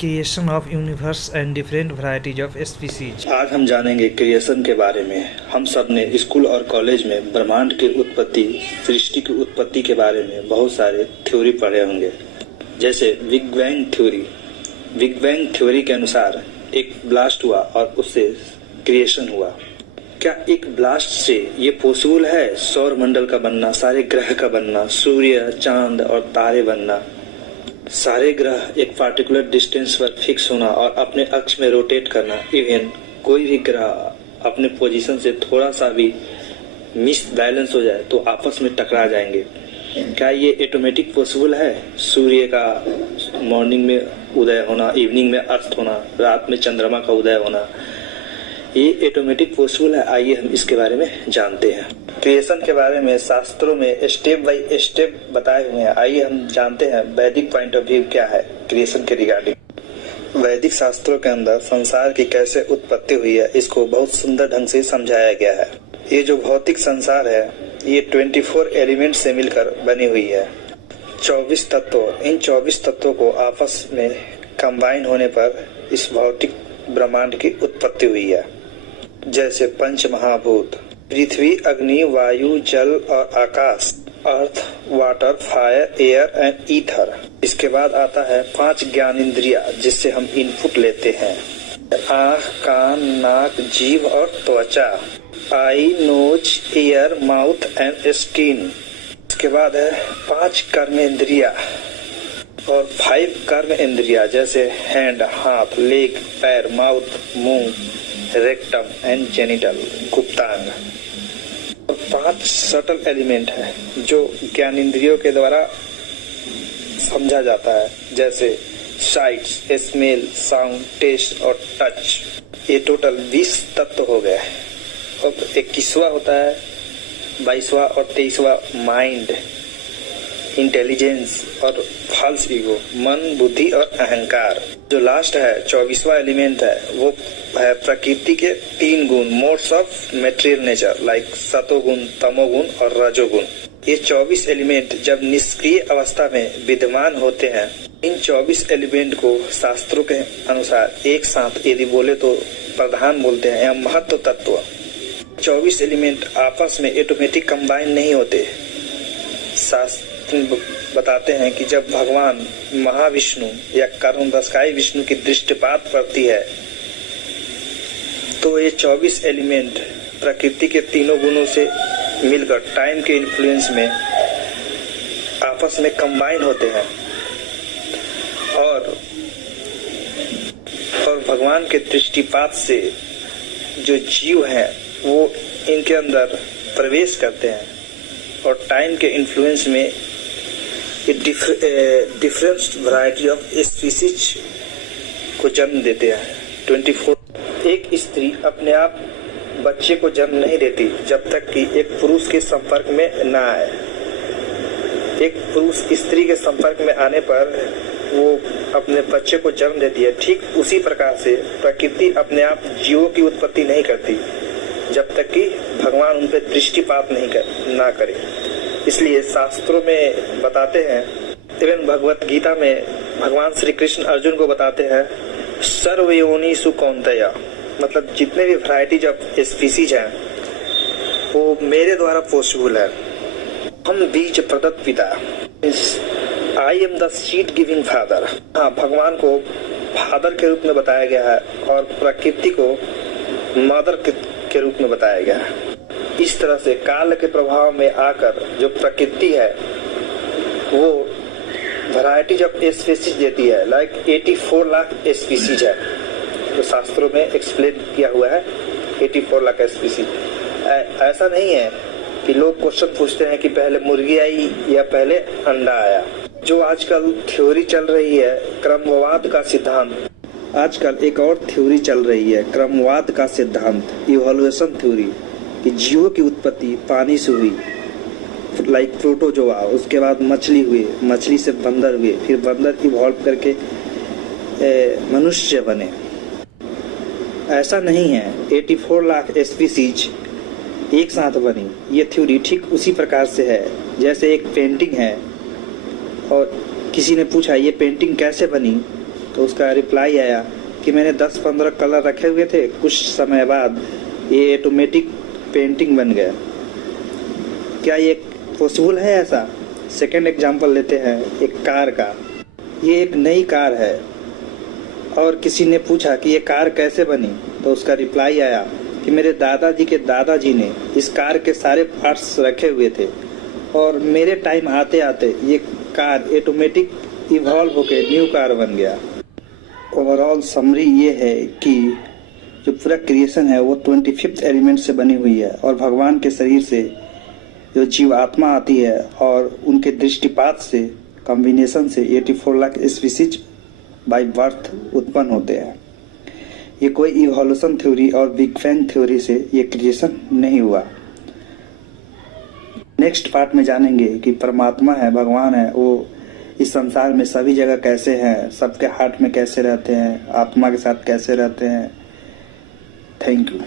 Creation of universe and different varieties of species. आज हम जानेंगे क्रिएशन के बारे में। हम सब ने स्कूल और कॉलेज में ब्रह्मांड की उत्पत्ति, सृष्टि की उत्पत्ति के बारे में बहुत सारे थ्योरी पढ़े होंगे, जैसे big bang theory. Big bang theory के अनुसार एक ब्लास्ट हुआ और उससे क्रिएशन हुआ। क्या एक ब्लास्ट से ये पॉसिबल है सौर मंडल का बनना, सारे ग्रह का बनना, सूर्य, चांद और तारे बनना, सारे ग्रह एक पार्टिकुलर डिस्टेंस पर फिक्स होना और अपने अक्ष में रोटेट करना। इवन कोई भी ग्रह अपने पोजीशन से थोड़ा सा भी मिस बैलेंस हो जाए तो आपस में टकरा जाएंगे। क्या ये ऑटोमेटिक पॉसिबल है? सूर्य का मॉर्निंग में उदय होना, इवनिंग में अर्थ होना, रात में चंद्रमा का उदय होना, ये ऑटोमेटिक पॉसिबल है? आइए हम इसके बारे में जानते हैं। क्रिएशन के बारे में शास्त्रों में स्टेप बाय स्टेप बताए हुए हैं। आइए हम जानते हैं वैदिक पॉइंट ऑफ व्यू क्या है क्रिएशन के रिगार्डिंग। वैदिक शास्त्रों के अंदर संसार की कैसे उत्पत्ति हुई है, इसको बहुत सुंदर ढंग से समझाया गया है। ये जो भौतिक संसार है, ये 24 एलिमेंट से मिलकर बनी हुई है। 24 तत्व, इन 24 तत्वों को आपस में कंबाइन होने पर इस भौतिक ब्रह्मांड की उत्पत्ति हुई है। जैसे पंच महाभूत, पृथ्वी, अग्नि, वायु, जल और आकाश, earth, water, fire, air and ether. इसके बाद आता है 5 ज्ञानेंद्रिया, जिससे हम इनपुट लेते हैं। आँख, कान, नाक, जीभ और त्वचा, eye, nose, ear, mouth and skin. इसके बाद है 5 कर्मेंद्रिया और 5 कर्म इंद्रिया, जैसे हैंड, हाथ, लेग, पैर, माउथ, मुंह, रेक्टम एंड जेनिटल, गुप्तांग। और 5 सटल एलिमेंट है जो ज्ञान इंद्रियों के द्वारा समझा जाता है, जैसे साइट्स, स्मेल, साउंड, टेस्ट और टच। ये टोटल 20 तत्व हो गए। और 21वां होता है, 22वां और 23वां माइंड, इंटेलिजेंस और फॉल्स ईगो, मन, बुद्धि और अहंकार। जो लास्ट है 24वां एलिमेंट है, वो है प्रकृति के 3 गुण, modes of material nature, like सतोगुण, तमोगुण और रजोगुण। ये 24 एलिमेंट जब निष्क्रिय अवस्था में विद्यमान होते हैं, इन 24 एलिमेंट को शास्त्रों के अनुसार एक साथ यदि बोले तो प्रधान बोलते हैं या महत्व तत्व। 24 एलिमेंट आपस में ऑटोमेटिक कंबाइन नहीं होते। शास्त्र बताते हैं कि जब भगवान महाविष्णु या कर्मदशाई विष्णु की दृष्टिपात पड़ती है, तो ये 24 एलिमेंट प्रकृति के तीनों गुणों से मिलकर टाइम के इन्फ्लुएंस में आपस में कंबाइन होते हैं और भगवान के दृष्टिपात से जो जीव हैं वो इनके अंदर प्रवेश करते हैं और टाइम के इन्फ्लुएंस में डिफरेंट वैरायटी ऑफ स्पीसीज को जन्म देते हैं। 24 एक स्त्री अपने आप बच्चे को जन्म नहीं देती जब तक कि एक पुरुष के संपर्क में न आए। एक पुरुष स्त्री के संपर्क में आने पर वो अपने बच्चे को जन्म देती है। ठीक उसी प्रकार से प्रकृति अपने आप जीवों की उत्पत्ति नहीं करती जब तक कि भगवान उन पर दृष्टिपात ना करे। इसलिए शास्त्रों में बताते हैं, इवन भगवत गीता में भगवान श्री कृष्ण अर्जुन को बताते हैं, सर्वयोनिषु कौन्तेय, मतलब जितने भी वैरायटीज ऑफ स्पीसीज हैं वो मेरे द्वारा पॉसिबल है। हम बीज प्रदत्त पिता, I am the seed giving father. हाँ, भगवान को फादर के रूप में बताया गया है और प्रकृति को मदर के रूप में बताया गया है। इस तरह से काल के प्रभाव में आकर जो प्रकृति है वो वैरायटीज ऑफ स्पीसीज देती है, लाइक 84 लाख स्पीसीज है। तो शास्त्रों में एक्सप्लेन किया हुआ है 84 लाख स्पीसीज। ऐसा नहीं है कि लोग क्वेश्चन पूछते हैं कि पहले मुर्गी आई या पहले अंडा आया। जो आजकल थ्योरी चल रही है क्रमवाद का सिद्धांत, आजकल एक और थ्योरी चल रही है क्रमवाद का सिद्धांत, इवोल्यूशन थ्योरी, कि जीवों की उत्पत्ति पानी से हुई, लाइक प्रोटोजोआ, उसके बाद मछली हुई, मछली से बंदर हुए, फिर बंदर इवॉल्व करके मनुष्य बने। ऐसा नहीं है 84 लाख स्पीसीज एक साथ बनी। ये थ्योरी ठीक उसी प्रकार से है जैसे एक पेंटिंग है और किसी ने पूछा ये पेंटिंग कैसे बनी, तो उसका रिप्लाई आया कि मैंने 10-15 कलर रखे हुए थे, कुछ समय बाद ये ऑटोमेटिक पेंटिंग बन गया। क्या ये पॉसिबल है ऐसा? सेकेंड एग्जाम्पल लेते हैं एक कार का। ये एक नई कार है और किसी ने पूछा कि ये कार कैसे बनी, तो उसका रिप्लाई आया कि मेरे दादाजी के दादाजी ने इस कार के सारे पार्ट्स रखे हुए थे और मेरे टाइम आते आते ये कार ऑटोमेटिक इवॉल्व होके न्यू कार बन गया। ओवरऑल समरी ये है कि जो पूरा क्रिएशन है वो 25th एलिमेंट से बनी हुई है और भगवान के शरीर से जो जीव आत्मा आती है और उनके दृष्टिपात से कॉम्बिनेशन से 84 लाख स्पीसीज बाय बर्थ उत्पन्न होते हैं। ये कोई इवोल्यूशन थ्योरी और बिग बैंग थ्योरी से ये क्रिएशन नहीं हुआ। नेक्स्ट पार्ट में जानेंगे कि परमात्मा है, भगवान है, वो इस संसार में सभी जगह कैसे हैं, सबके हार्ट में कैसे रहते हैं, आत्मा के साथ कैसे रहते हैं। Thank you.